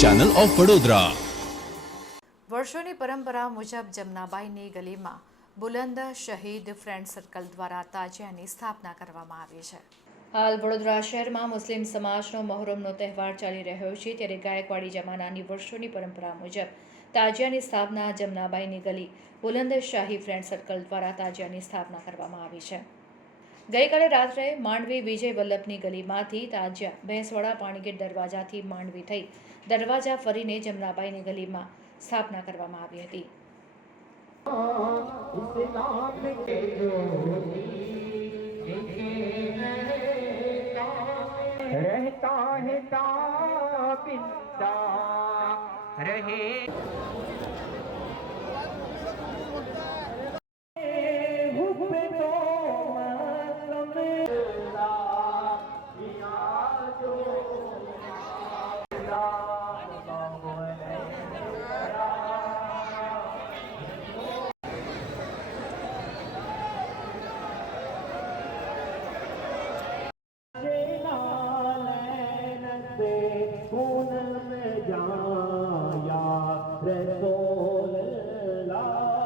Channel of Vadodara વર્ષોની પરંપરા મુજબ જમનાબાઈની ગલીમાં બુલંદ શહીદ ફ્રેન્ડ સર્કલ દ્વારા તાજિયાની સ્થાપના કરવામાં આવી છે. હાલ વડોદરા શહેરમાં મુસ્લિમ સમાજનો મહોરમનો તહેવાર ચાલી રહ્યો છે ત્યારે ગાયકવાડી જમાનાની વર્ષોની પરંપરા મુજબ તાજિયાની સ્થાપના જમનાબાઈની ગલી બુલંદ શાહી ફ્રેન્ડ સર્કલ દ્વારા તાજિયાની સ્થાપના કરવામાં આવી છે. ગઈકાલે રાત્રે માંડવી વિજય વલ્લભની ગલીમાંથી તાજ્યા ભેંસવાડા પાણીગેટ દરવાજાથી માંડવી થઈ દરવાજા ફરીને જમનાબાઈની ગલીમાં સ્થાપના કરવામાં આવી હતી. રહેતા રહે जाया रसोल ला